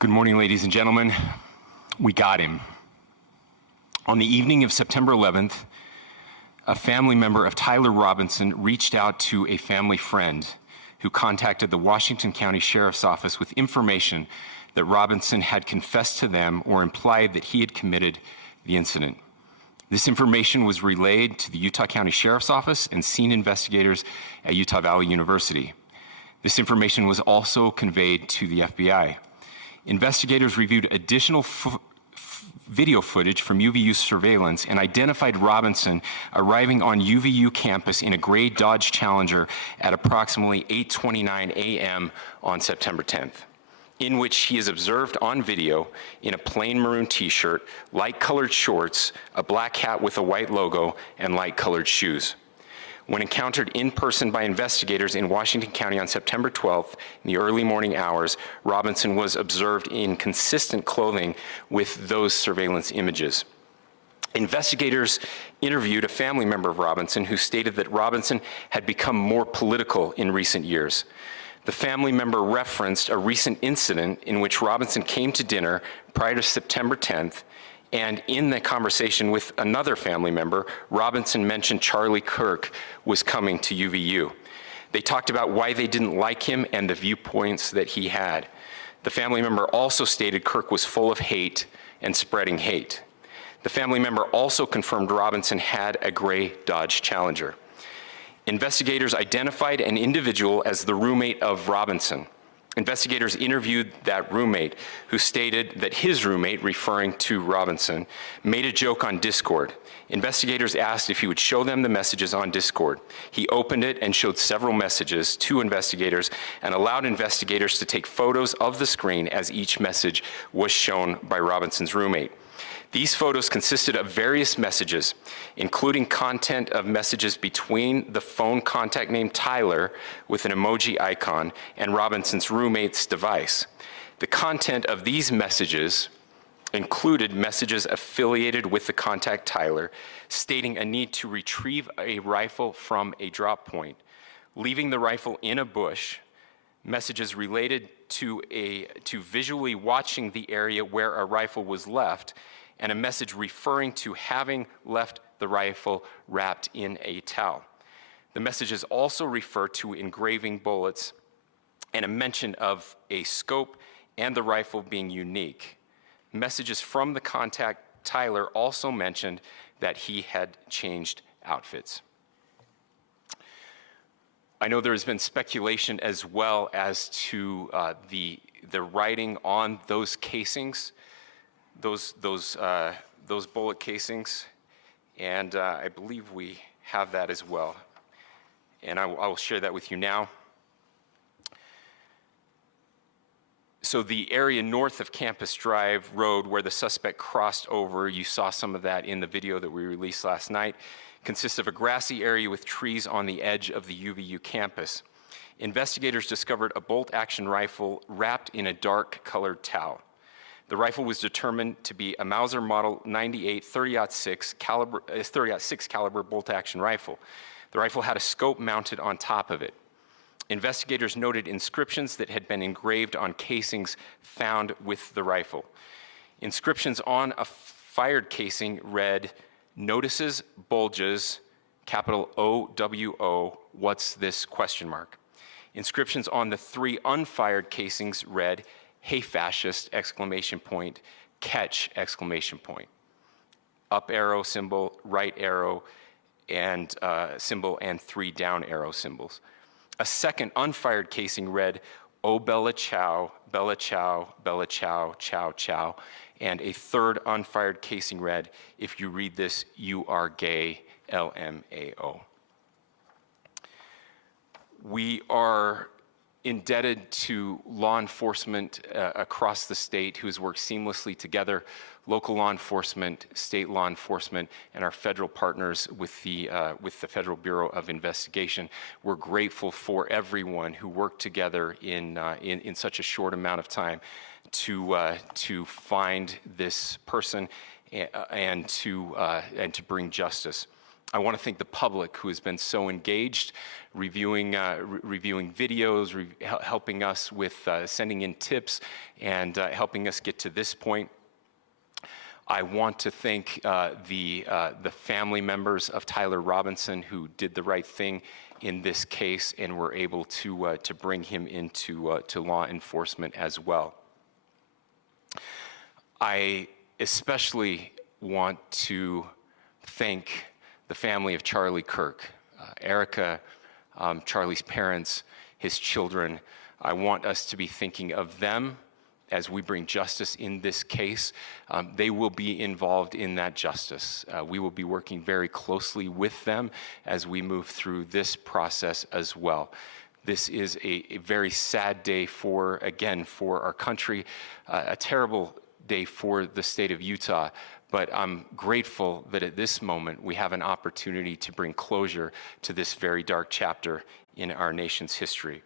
Good morning, ladies and gentlemen. We got him. On the evening of September 11th, a family member of Tyler Robinson reached out to a family friend who contacted the Washington County Sheriff's Office with information that Robinson had confessed to them or implied that he had committed the incident. This information was relayed to the Utah County Sheriff's Office and scene investigators at Utah Valley University. This information was also conveyed to the FBI. Investigators reviewed additional video footage from UVU surveillance and identified Robinson arriving on UVU campus in a gray Dodge Challenger at approximately 8:29 a.m. on September 10th, in which he is observed on video in a plain maroon t-shirt, light-colored shorts, a black hat with a white logo, and light-colored shoes. When encountered in person by investigators in Washington County on September 12th, in the early morning hours, Robinson was observed in consistent clothing with those surveillance images. Investigators interviewed a family member of Robinson who stated that Robinson had become more political in recent years. The family member referenced a recent incident in which Robinson came to dinner prior to September 10th, and in the conversation with another family member, Robinson mentioned Charlie Kirk was coming to UVU. They talked about why they didn't like him and the viewpoints that he had. The family member also stated Kirk was full of hate and spreading hate. The family member also confirmed Robinson had a gray Dodge Challenger. Investigators identified an individual as the roommate of Robinson. Investigators interviewed that roommate, who stated that his roommate, referring to Robinson, made a joke on Discord. Investigators asked if he would show them the messages on Discord. He opened it and showed several messages to investigators and allowed investigators to take photos of the screen as each message was shown by Robinson's roommate. These photos consisted of various messages, including content of messages between the phone contact named Tyler with an emoji icon and Robinson's roommate's device. The content of these messages included messages affiliated with the contact Tyler, stating a need to retrieve a rifle from a drop point, leaving the rifle in a bush, messages related to visually watching the area where a rifle was left, and a message referring to having left the rifle wrapped in a towel. The messages also refer to engraving bullets and a mention of a scope and the rifle being unique. Messages from the contact Tyler also mentioned that he had changed outfits. I know there has been speculation as well as to the writing on those casings, those bullet casings, and I believe we have that as well. And I will share that with you now. So the area north of Campus Drive Road where the suspect crossed over, you saw some of that in the video that we released last night, consists of a grassy area with trees on the edge of the UVU campus. Investigators discovered a bolt-action rifle wrapped in a dark-colored towel. The rifle was determined to be a Mauser Model 98 30-06 caliber bolt-action rifle. The rifle had a scope mounted on top of it. Investigators noted inscriptions that had been engraved on casings found with the rifle. Inscriptions on a fired casing read, "Notices, bulges, capital OWO, what's this?" ? Inscriptions on the 3 unfired casings read, "Hey fascist!" ! Catch! ! Up arrow symbol, right arrow and symbol, and 3 down arrow symbols. A second unfired casing read, "Oh Bella Chow, Bella Chow, Bella Chow, Chow Chow," and a third unfired casing read, "If you read this, you are gay, LMAO." We are indebted to law enforcement across the state who has worked seamlessly together, local law enforcement, state law enforcement, and our federal partners with the Federal Bureau of Investigation. We're grateful for everyone who worked together in such a short amount of time to find this person and to bring justice. I want to thank the public who has been so engaged, reviewing videos, helping us with sending in tips, and helping us get to this point. I want to thank the family members of Tyler Robinson who did the right thing in this case and were able to bring him into to law enforcement as well. I especially want to thank the family of Charlie Kirk, Erica, Charlie's parents, his children. I want us to be thinking of them as we bring justice in this case. They will be involved in that justice. We will be working very closely with them as we move through this process as well. This is a very sad day for our country, a terrible day for the state of Utah, but I'm grateful that at this moment we have an opportunity to bring closure to this very dark chapter in our nation's history.